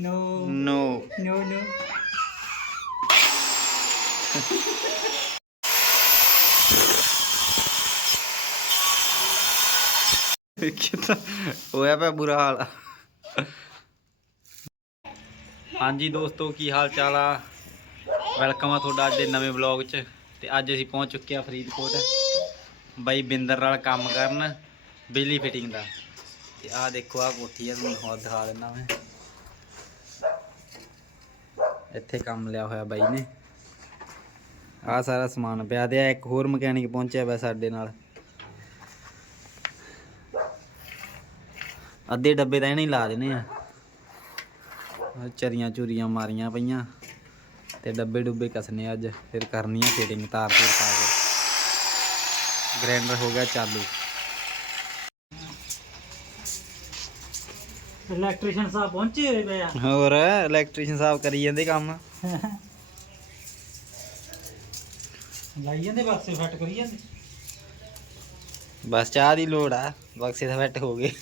No. No. No, no. ਕਿਤਾ ਹੋਇਆ ਪਿਆ ਬੁਰਾ ਹਾਲ ਹਾਂਜੀ ਦੋਸਤੋ ਕੀ ਹਾਲ ਚਾਲ ਆ ਵੈਲਕਮ ਆ ਤੁਹਾਡਾ ਅੱਜ ਦੇ ਨਵੇਂ ਵਲੌਗ 'ਚ ਤੇ ਅੱਜ ਅਸੀਂ ਪਹੁੰਚ ਚੁੱਕੇ ਆ ਫਰੀਦਕੋਟ ਬਾਈ ਬਿੰਦਰ ਨਾਲ ਕੰਮ ਕਰਨ ਬਿਜਲੀ ਫਿਟਿੰਗ ਦਾ ਤੇ ਆਹ ਦੇਖੋ ਆਹ ਕੋਠੀ ਆ ਤੁਹਾਨੂੰ ਹੋਰ ਦਿਖਾ ਦਿੰਦਾ ਮੈਂ ਇੱਥੇ ਕੰਮ ਲਿਆ ਹੋਇਆ ਬਾਈ ਨੇ। ਆਹ ਸਾਰਾ ਸਮਾਨ ਪਿਆ ਤੇ ਆਹ ਇੱਕ ਹੋਰ ਮਕੈਨਿਕ ਪਹੁੰਚਿਆ ਵਾ ਸਾਡੇ ਨਾਲ। ਅੱਧੇ ਡੱਬੇ ਤਾਂ ਇਹਨੇ ਹੀ ਲਾ ਦੇਣੇ ਆ। ਆਹ ਚਰੀਆਂ ਚੂਰੀਆਂ ਮਾਰੀਆਂ ਪਈਆਂ ਤੇ ਡੱਬੇ ਡੁੱਬੇ ਕਸਨੇ ਅੱਜ। ਫਿਰ ਕਰਨੀ ਆ ਫਿਟਿੰਗ ਤਾਰ ਤੂਰ ਪਾ ਕੇ। ਗ੍ਰੈਂਡਰ ਹੋ ਗਿਆ ਚਾਲੂ। ਇਲੈਕਟ੍ਰੀਸ਼ੀਅਨ ਸਾਹਿਬ ਪਹੁੰਚੇ ਹੋਏ ਪਏ ਆ। ਹੋਰ ਇਲੈਕਟ੍ਰੀਸ਼ੀਅਨ ਸਾਹਿਬ ਕਰੀ ਜਾਂਦੇ ਕੰਮ। ਲਾਈ ਜਾਂਦੇ ਬਕਸੇ ਫਿੱਟ ਕਰੀ ਜਾਂਦੇ। ਬਸ ਚਾਹ ਦੀ ਲੋੜ ਆ ਬਕਸੇ ਦਾ ਫਿੱਟ ਹੋ ਗਏ।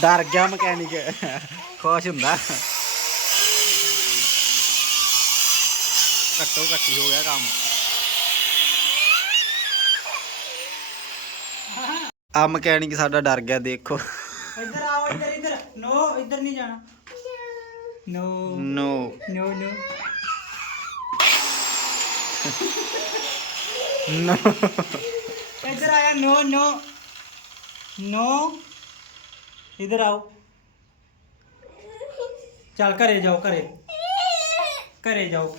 ਡਰ ਗਿਆ ਮਕੈਨਿਕ। ਖੁਸ਼ ਹੁੰਦਾ। ਘੱਟੋ ਘੱਟੀ ਹੋ ਗਿਆ ਕੰਮ। ਆ ਮਕੈਨਿਕ ਸਾਡਾ ਡਰ ਗਿਆ ਦੇਖੋ। ਇੱਧਰ ਆਓ ਇੱਧਰ ਇੱਧਰ। ਨੋ ਇੱਧਰ ਨਹੀਂ ਜਾਣਾ। ਨੋ। ਨੋ। ਨੋ ਨੋ। ਨੋ। ਇੱਧਰ ਆਇਆ ਨੋ ਨੋ। ਨੋ। ਇੱਧਰ ਆਓ। ਚੱਲ ਘਰੇ ਜਾਓ ਘਰੇ। ਘਰੇ ਜਾਓ।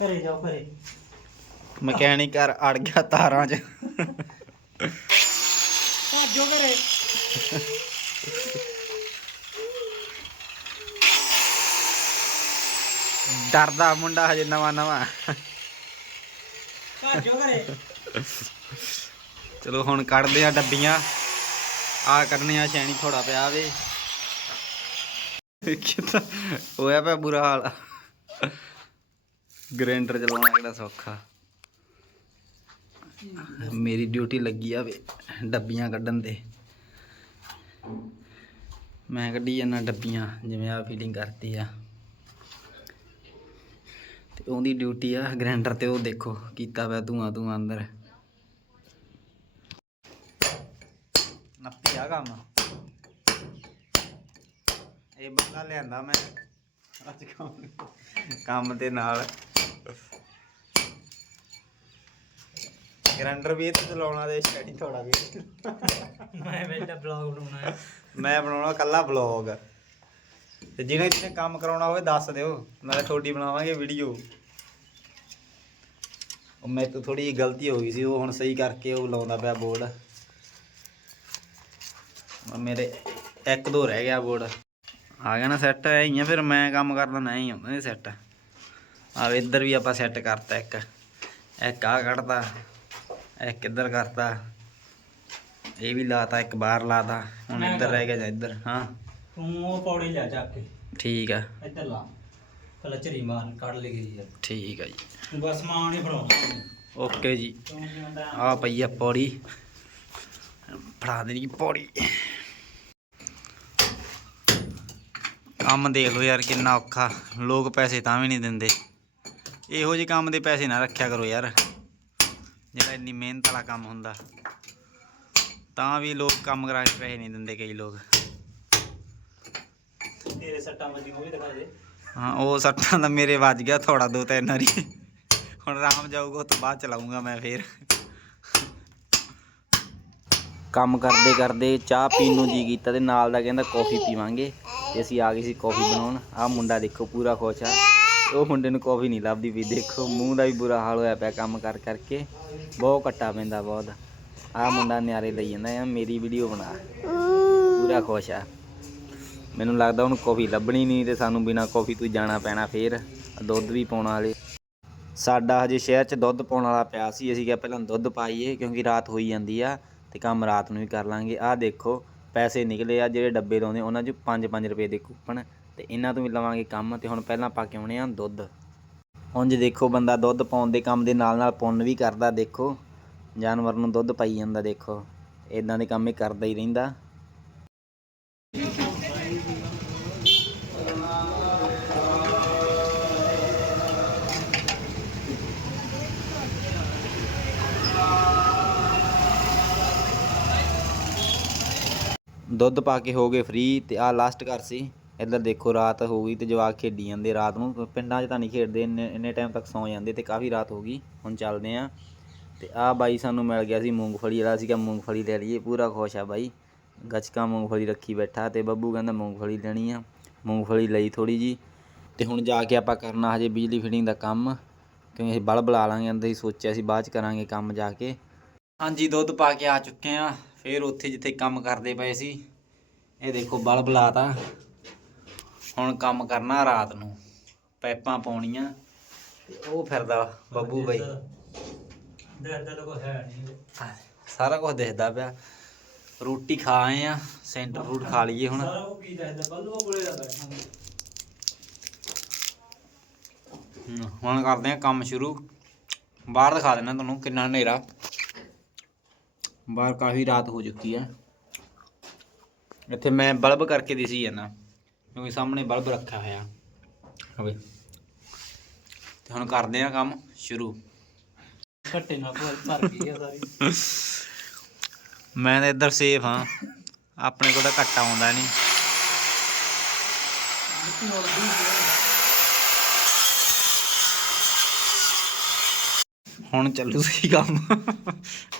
ਘਰੇ ਜਾਓ ਘਰੇ। ਮਕੈਨਿਕ ਘਰ ਅੜ ਗਿਆ ਤਾਰਾਂ 'ਚ। ਭਾਜੋ ਘਰੇ। ਡਰਦਾ ਮੁੰਡਾ ਹਜੇ ਨਵਾਂ ਨਵਾਂ। ਭਾਜੋ ਘਰੇ। ਚਲੋ ਹੁਣ ਕੱਢਦੇ ਆ ਡੱਬੀਆਂ। ਆ ਕੱਢਨੇ ਆ ਸ਼ੈਣੀ ਥੋੜਾ ਪਿਆ ਵੇ। ਕਿਤਾ ਹੋਇਆ ਪਿਆ ਬੁਰਾ ਹਾਲ। ਗ੍ਰਾਈਂਡਰ ਚਲਾਉਣਾ ਕਿਹੜਾ ਸੌਖਾ। ਮੇਰੀ ਡਿਊਟੀ ਲੱਗੀ ਆ ਵੇ ਡੱਬੀਆਂ ਕੱਢਣ ਦੇ ਮੈਂ ਕੱਢੀ ਜਾਂਦਾ ਡੱਬੀਆਂ, ਜਿਵੇਂ ਆ ਫੀਲਿੰਗ ਕਰਤੀ ਆ। ਤੇ ਉਹਦੀ ਡਿਊਟੀ ਆ ਗ੍ਰਾਈਂਡਰ ਤੇ, ਉਹ ਦੇਖੋ ਕੀਤਾ ਪਿਆ ਧੂਆਂ ਧੂਆਂ ਅੰਦਰ। ਆ ਕੰਮ ਇਹ ਬੰਦਾ ਲਿਆਂਦਾ ਮੈਂ। ਅੱਜ ਕੰਮ ਕੰਮ ਦੇ ਨਾਲ। ਗ੍ਰਾਈਂਡਰ ਵੀ ਤੇ ਚਲਾਉਣਾ ਤੇ ਸਟੱਡੀ ਥੋੜਾ ਵੀ ਮੈਂ ਬੈਠਾ ਬਲੌਗ ਬਣਾਉਣਾ ਹੈ। ਮੈਂ ਬਣਾਉਣਾ ਕੱਲਾ ਬਲੌਗ ਤੇ ਜਿਹਨੇ ਜਿਹਨੇ ਕੰਮ ਕਰਾਉਣਾ ਹੋਵੇ ਦੱਸ ਦਿਓ। ਨਾਲੇ ਤੁਹਾਡੀ ਬਣਾਵਾਂਗੇ ਵੀਡੀਓ ਉਹ ਮੇਰੇ ਤੋਂ ਥੋੜੀ ਗਲਤੀ ਹੋ ਗਈ ਸੀ। ਉਹ ਹੁਣ ਸਹੀ ਕਰਕੇ ਉਹ ਲਾਉਂਦਾ ਪਿਆ ਬੋਰਡ ਮੇਰੇ ਇੱਕ ਦੋ ਰਹਿ ਗਿਆ ਬੋਰਡ। ਆ ਗਿਆ ਨਾ ਸੈੱਟ ਐ ਹੀ ਆ ਫਿਰ ਮੈਂ ਕੰਮ ਕਰਦਾ ਨਾ ਹੀ ਆਉਂਦਾ ਇਹ ਸੈੱਟ ਆ ਇੱਧਰ ਵੀ ਆਪਾਂ ਸੈੱਟ ਕਰਤਾ ਇੱਕ। ਇੱਕ ਆ ਕੱਢਤਾ ਇੱਕ ਇੱਧਰ ਕਰਤਾ। ਇਹ ਵੀ ਲਾਤਾ ਇੱਕ ਬਾਹਰ ਲਾਤਾ ਹੁਣ ਇੱਧਰ ਰਹਿ ਗਿਆ ਜਾਂ ਇੱਧਰ ਹਾਂ। ਤੂੰ ਉਹ ਪੌੜੀ ਲਿਆ ਜਾ ਕੇ ਠੀਕ ਆ। ਇੱਧਰ ਲਾ। ਝਰੀ ਮਾਰ ਕੱਢ ਲਈ ਗਈ ਯਾਰ ਠੀਕ ਆ ਜੀ। ਤੂੰ ਬਸ ਸਮਾਨ ਹੀ ਫੜਾਉਣਾ। ਓਕੇ ਜੀ। ਆ ਪਈ ਆ ਪੌੜੀ। ਫੜਾ ਦੇਣੀ ਪੌੜੀ। ਕੰਮ ਦੇਖ ਲਓ ਯਾਰ ਕਿੰਨਾ ਔਖਾ। ਲੋਕ ਪੈਸੇ ਤਾਂ ਵੀ ਨਹੀਂ ਦਿੰਦੇ। ਇਹੋ ਜਿਹੇ ਕੰਮ ਦੇ ਪੈਸੇ ਨਾ ਰੱਖਿਆ ਕਰੋ ਯਾਰ। ਜਿਹੜਾ ਇੰਨੀ ਮਿਹਨਤ ਵਾਲਾ ਕੰਮ ਹੁੰਦਾ। ਤਾਂ ਵੀ ਲੋਕ ਕੰਮ ਕਰਾ ਕੇ ਪੈਸੇ ਨਹੀਂ ਦਿੰਦੇ ਕਈ ਲੋਕ। ਤੇਰੇ ਸੱਟਾਂ ਵੱਜੀ ਉਹ ਵੀ ਦਿਖਾ ਦੇ। ਹਾਂ ਉਹ ਸੱਟਾਂ ਦਾ ਮੇਰੇ ਵੱਜ ਗਿਆ ਥੋੜਾ ਦੋ ਤਿੰਨ ਵਾਰੀ। ਹੁਣ ਆਰਾਮ ਜਾਊਗਾ ਉਹ ਤੋਂ ਬਾਅਦ ਚਲਾਉਂਗਾ ਮੈਂ ਫੇਰ। ਕੰਮ ਕਰਦੇ ਕਰਦੇ ਚਾਹ ਪੀਣ ਨੂੰ ਜੀ ਕੀਤਾ ਤੇ ਨਾਲ ਦਾ ਕਹਿੰਦਾ ਕੌਫੀ ਪੀਵਾਂਗੇ। ਤੇ ਅਸੀਂ ਆ ਗਏ ਸੀ ਕੌਫੀ ਬਣਾਉਣ। ਆਹ ਮੁੰਡਾ ਦੇਖੋ, ਪੂਰਾ ਖੁਸ਼ ਆ। ਉਹ ਮੁੰਡੇ ਨੂੰ ਕੌਫੀ ਨਹੀਂ ਲੱਭਦੀ ਵੀ ਦੇਖੋ, ਮੂੰਹ ਦਾ ਵੀ ਬੁਰਾ ਹਾਲ ਹੋਇਆ ਪਿਆ ਕੰਮ ਕਰ ਕਰਕੇ। ਬਹੁਤ ਕੱਟਾ ਪੈਂਦਾ, ਬਹੁਤ। ਆਹ ਮੁੰਡਾ ਨਿਆਰੇ ਲਈ ਜਾਂਦਾ ਆ, ਮੇਰੀ ਵੀਡੀਓ ਬਣਾ। ਪੂਰਾ ਖੁਸ਼ ਆ। ਮੈਨੂੰ ਲੱਗਦਾ ਉਹਨੂੰ ਕੌਫੀ ਲੱਭਣੀ ਨਹੀਂ ਤੇ ਸਾਨੂੰ ਬਿਨਾ ਕੌਫੀ ਤੋਂ ਜਾਣਾ ਪੈਣਾ ਫੇਰ, ਦੁੱਧ ਵੀ ਪਾਉਣ ਵਾਲੇ। ਸਾਡਾ ਹਜੇ ਸ਼ਹਿਰ 'ਚ ਦੁੱਧ ਪਾਉਣ ਵਾਲਾ ਪਿਆ ਸੀ, ਅਸੀਂ ਕਿਹਾ ਪਹਿਲਾਂ ਦੁੱਧ ਪਾਈਏ ਕਿਉਂਕਿ ਰਾਤ ਹੋਈ ਜਾਂਦੀ ਆ ਤੇ ਕੰਮ ਰਾਤ ਨੂੰ ਵੀ ਕਰ ਲਾਂਗੇ। ਆਹ ਦੇਖੋ ਪੈਸੇ ਨਿਕਲੇ ਆ ਜਿਹੜੇ ਡੱਬੇ ਲਾਉਂਦੇ, ਉਹਨਾਂ 'ਚ 5-5 ਰੁਪਏ ਦੇ ਕੂਪਨ, ਤੇ ਇਹਨਾਂ ਤੋਂ ਵੀ ਲਵਾਂਗੇ ਕੰਮ, ਤੇ ਹੁਣ ਪਹਿਲਾਂ ਪਾ ਕੇ ਆਉਣੇ ਆ ਦੁੱਧ। ਹੁਣ ਜੇ ਦੇਖੋ ਬੰਦਾ ਦੁੱਧ ਪਾਉਣ ਦੇ ਕੰਮ ਦੇ ਨਾਲ ਨਾਲ ਪੁੰਨ ਵੀ ਕਰਦਾ, ਦੇਖੋ। ਜਾਨਵਰ ਨੂੰ ਦੁੱਧ ਪਾਈ ਜਾਂਦਾ, ਦੇਖੋ। ਇਦਾਂ ਦੇ ਕੰਮ ਇਹ ਕਰਦਾ ਹੀ ਰਹਿੰਦਾ। ਦੁੱਧ ਪਾ ਕੇ ਹੋ ਗਏ ਫ੍ਰੀ ਤੇ ਆ ਲਾਸਟ ਘਰ ਸੀ। ਇੱਧਰ ਦੇਖੋ ਰਾਤ ਹੋ ਗਈ ਤੇ ਜਵਾਕ ਖੇਡੀ ਜਾਂਦੇ ਰਾਤ ਨੂੰ। ਪਿੰਡਾਂ 'ਚ ਤਾਂ ਨਹੀਂ ਖੇਡਦੇ, ਇੰਨੇ ਇੰਨੇ ਟਾਈਮ ਤੱਕ ਸੌਂ ਜਾਂਦੇ ਤੇ ਕਾਫੀ ਰਾਤ ਹੋ ਗਈ। ਹੁਣ ਚੱਲਦੇ ਆ ਤੇ ਆ ਬਾਈ ਸਾਨੂੰ ਮਿਲ ਗਿਆ ਸੀ ਮੂੰਗਫਲੀ ਵਾਲਾ ਸੀਗਾ ਮੂੰਗਫਲੀ ਲੈ ਲਈਏ, ਪੂਰਾ ਖੁਸ਼ ਆ ਬਾਈ। ਗੱਚਕਾ ਮੂੰਗਫਲੀ ਰੱਖੀ ਬੈਠਾ ਤੇ ਬੱਬੂ ਕਹਿੰਦਾ ਮੂੰਗਫਲੀ ਲੈਣੀ ਆ। ਮੂੰਗਫਲੀ ਲਈ ਥੋੜੀ ਜੀ ਤੇ ਹੁਣ ਜਾ ਕੇ ਆਪਾਂ ਕਰਨਾ ਹਜੇ ਬਿਜਲੀ ਫਿਟਿੰਗ ਦਾ ਕੰਮ। ਕਿਉਂਕਿ ਅਸੀਂ ਬਲਬ ਲਾ ਲਾਂਗੇ, ਅੰਦਰ ਹੀ ਸੋਚਿਆ ਸੀ, ਬਾਅਦ ਚ ਕਰਾਂਗੇ ਕੰਮ ਜਾ ਕੇ। ਹਾਂਜੀ, ਦੁੱਧ ਪਾ ਕੇ ਆ ਚੁੱਕੇ ਆ ਫਿਰ ਉੱਥੇ ਜਿੱਥੇ ਕੰਮ ਕਰਦੇ ਪਏ ਸੀ ਇਹ ਦੇਖੋ ਬਲਬ ਲਾਤਾ। ਹੁਣ ਕੰਮ ਕਰਨਾ ਰਾਤ ਨੂੰ ਪਾਈਪਾਂ ਪਾਉਣੀਆਂ ਤੇ ਉਹ ਫਿਰਦਾ ਬੱਬੂ ਬਾਈ। ਸਾਰਾ ਕੁਝ ਦਿਖਦਾ ਪਿਆ। ਰੋਟੀ ਖਾ ਆਏ ਆ ਸੈਂਟਰ ਫੂਡ ਖਾ ਲਈਏ ਹੁਣ। ਸਾਰਾ ਉਹ ਕੀ ਦੱਸਦਾ ਬੱਲੂ ਕੋਲੇ ਦਾ ਹੁਣ ਕਰਦੇ ਆ ਕੰਮ ਸ਼ੁਰੂ। ਬਾਹਰ ਦਿਖਾ ਦੇਣਾ ਤੁਹਾਨੂੰ ਕਿੰਨਾ ਹਨੇਰਾ। ਬਾਹਰ ਕਾਫੀ ਰਾਤ ਹੋ ਚੁੱਕੀ ਹੈ ਇੱਥੇ ਮੈਂ ਬਲਬ ਕਰਕੇ ਦਿਸੀ ਜਾਂਦਾ। ਕਿਉਂਕਿ ਸਾਹਮਣੇ ਬਲਬ ਰੱਖਿਆ ਹੋਇਆ। ਹੋਵੇ ਤੇ ਹੁਣ ਕਰਦੇ ਆ ਕੰਮ ਸ਼ੁਰੂ। ਘੱਟੇ ਨਾਲ ਭਰ ਭਰ ਗਈ ਆ ਸਾਰੀ। ਮੈਂ ਤਾਂ ਇੱਧਰ ਸੇਫ ਹਾਂ। ਆਪਣੇ ਕੋਲ ਤਾਂ ਘੱਟਾ ਆਉਂਦਾ ਨਹੀਂ ਮਿੱਟੀ ਨਾਲ ਦੀ ਹੁਣ ਚੱਲੂ ਸਹੀ ਕੰਮ।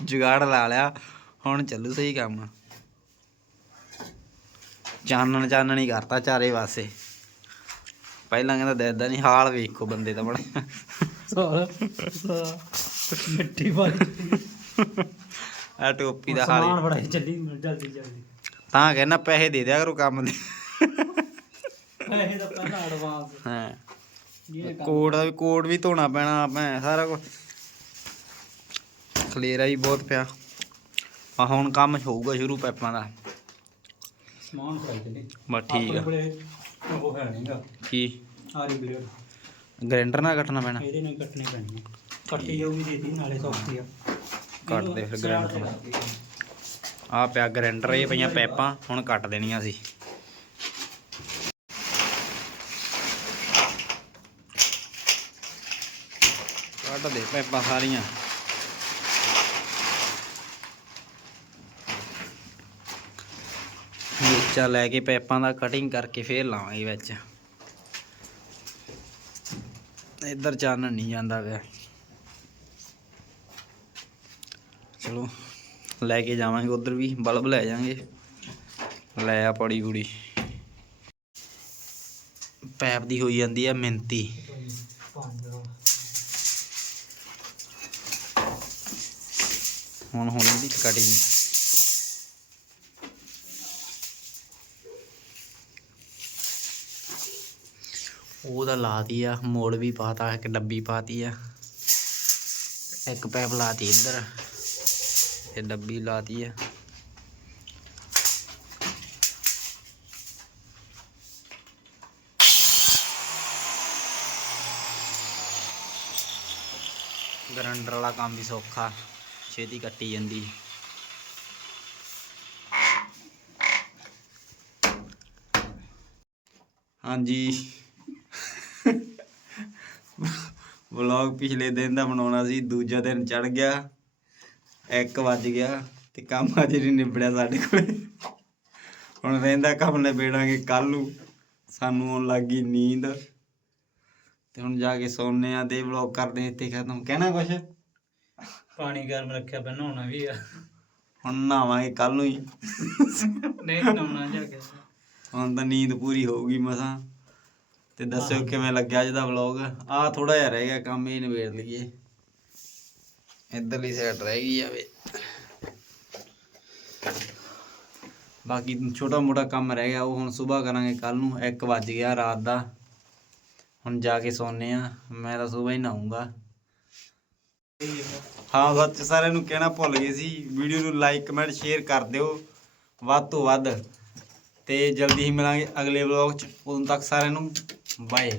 ਜੁਗਾੜ ਲਾ ਲਿਆ ਹੁਣ ਚੱਲੂ ਸਹੀ ਕੰਮ। ਚਾਨਣ ਚਾਨਣ ਹੀ ਕਰਤਾ ਚਾਰੇ ਪਾਸੇ। ਪਹਿਲਾਂ ਕਹਿੰਦਾ ਦੇਦਾ ਨਹੀਂ ਹਾਲ ਵੇਖੋ ਬੰਦੇ ਦਾ ਬਣਾ ਸਾਰਾ ਮਿੱਟੀ ਵਾਲੀ। ਆ ਟੋਪੀ ਦਾ ਹਾਲ ਸਮਾਨ। ਬੜਾ ਜਲਦੀ ਜਲਦੀ ਜਲਦੀ। ਤਾਂ ਕਹਿੰਦਾ ਪੈਸੇ ਦੇ ਦਿਆ ਕਰੋ ਕੰਮ ਦੇ। ਪੈਸੇ ਦਾ ਪਹਿਲਾਂ ਐਡਵਾਂਸ। ਹਾਂ। ਕੋਡ ਦਾ ਵੀ ਕੋਡ ਵੀ ਧੋਣਾ ਪੈਣਾ ਮੈਂ ਸਾਰਾ ਕੁਝ ਖਲੇਰਾ ਹੀ ਬਹੁਤ ਪਿਆ। ਆ ਹੁਣ ਕੰਮ ਹੋਊਗਾ ਸ਼ੁਰੂ ਪੈਪਾਂ ਦਾ। ਸਮਾਨ ਫੜਾਈ ਚੱਲੀ। ਬਸ ਠੀਕ ਆ। ਕੋਲੇ ਉਹ ਹੈ ਨਹੀਂਗਾ ਕੀ? ਬਲੇਡ। ਗ੍ਰਾਈਂਡਰ ਨਾਲ ਕੱਟਣਾ ਪੈਣਾ। ਇਹਦੇ ਨਾਲ ਕੱਟਣੇ ਪੈਣੇ। ਕੱਟੀ ਜਾਊਗੀ ਦੇਦੀ ਨਾਲੇ ਸੌਖੀ ਆ। ਕੱਟ ਦੇ ਫਿਰ ਗ੍ਰਾਈਂਡਰ ਨਾਲ। ਆ ਪਿਆ ਗ੍ਰਾਈਂਡਰ ਇਹ ਪਈਆਂ ਪੈਪਾਂ ਹੁਣ ਕੱਟ ਦੇਣੀਆਂ ਸੀ ਕੱਟ ਦੇ ਪੈਪਾਂ ਸਾਰੀਆਂ। ਵਿੱਚਾ ਲੈ ਕੇ ਪੈਪਾਂ ਦਾ ਕਟਿੰਗ ਕਰਕੇ ਫੇਰ ਲਾਵਾਂਗੇ ਵਿੱਚ। ਇੱਧਰ ਚਾਨਣ ਨਹੀਂ ਜਾਂਦਾ ਪਿਆ। ਚਲੋ, ਲੈ ਕੇ ਜਾਵਾਂਗੇ ਉਧਰ ਵੀ, ਬਲਬ ਲੈ ਜਾਾਂਗੇ ਲੈ ਆ ਪੜੀ ਕੁੜੀ ਪੈਪ ਦੀ ਹੋਈ ਜਾਂਦੀ ਆ ਮਿੰਤੀ। ਹੁਣ ਹੁਣ ਇਹਦੀ ਕਟਿੰਗ ਉਹਦਾ ਲਾਤੀ ਆ, ਮੋੜ ਵੀ ਪਾਤਾ, ਇੱਕ ਡੱਬੀ ਪਾਤੀ ਆ। ਇੱਕ ਪੈਪ ਲਾਤੀ ਇੱਧਰ, ਤੇ ਡੱਬੀ ਲਾਤੀ ਆ। ਗਰੰਡਰ ਵਾਲਾ ਕੰਮ ਵੀ ਸੌਖਾ, ਛੇਤੀ ਕੱਟੀ ਜਾਂਦੀ। ਹਾਂਜੀ। ਵਲੌਗ ਪਿਛਲੇ ਦਿਨ ਦਾ ਬਣਾਉਣਾ ਸੀ ਦੂਜਾ ਦਿਨ ਚੜ ਗਿਆ 1 ਵੱਜ ਗਿਆ ਤੇ ਕੰਮ ਅਜੇ ਨਹੀਂ ਨਿਬੜਿਆ ਸਾਡੇ ਕੋਲੇ। ਹੁਣ ਰਹਿੰਦਾ ਕੰਮ ਨਿਬੇੜਾਂਗੇ ਕੱਲ ਨੂੰ ਸਾਨੂੰ ਆਉਣ ਲੱਗੀ ਨੀਂਦ। ਤੇ ਹੁਣ ਜਾ ਕੇ ਸੌਂਨੇ ਆ ਤੇ ਵਲੌਗ ਕਰਦੇ ਇੱਥੇ ਖਤਮ। ਕਹਿਣਾ ਕੁਛ? ਪਾਣੀ ਗਰਮ ਰੱਖਿਆ ਪਿਆ ਨਹਾਉਣਾ ਵੀ ਆ। ਹੁਣ ਨਹਾਵਾਂਗੇ ਕੱਲ ਨੂੰ ਹੀ। ਨਹੀਂ ਨਹਾਉਣਾ ਜਾ ਕੇ। ਹੁਣ ਤਾਂ ਨੀਂਦ ਪੂਰੀ ਹੋਊਗੀ ਮਸਾਂ। ਤੇ ਦੱਸਿਓ ਕਿਵੇਂ ਲੱਗਿਆ ਅੱਜ ਦਾ ਵਲੌਗ ਆ ਥੋੜਾ ਜਿਹਾ ਰਹਿ ਗਿਆ ਕੰਮ, ਇਹ ਨਿਬੇੜ ਲਈਏ। ਇਧਰਲੀ ਸਾਈਡ ਰਹਿ ਗਈ ਜਾਵੇ ਬਾਕੀ ਛੋਟਾ ਮੋਟਾ ਕੰਮ ਰਹਿ ਗਿਆ, ਉਹ ਹੁਣ ਸਵੇਰ ਕਰਾਂਗੇ ਕੱਲ ਨੂੰ 1 ਵੱਜ ਗਿਆ ਰਾਤ ਦਾ। ਹੁਣ ਜਾ ਕੇ ਸੌਂਨੇ ਆ ਮੈਂ ਤਾਂ ਸਵੇਰ ਹੀ ਨਹਾਉਂਗਾ। ਹਾਂ, ਸੱਚ ਸਾਰਿਆਂ ਨੂੰ ਕਹਿਣਾ ਭੁੱਲ ਗਏ ਸੀ, ਵੀਡੀਓ ਨੂੰ ਲਾਈਕ ਕਮੈਂਟ ਸ਼ੇਅਰ ਕਰ ਦਿਓ, ਵੱਧ ਤੋਂ ਵੱਧ। ਤੇ ਜਲਦੀ ਹੀ ਮਿਲਾਂਗੇ ਅਗਲੇ ਵਲੌਗ ਚ। ਉਦੋਂ ਤੱਕ ਸਾਰਿਆਂ ਨੂੰ ਬਾਏ।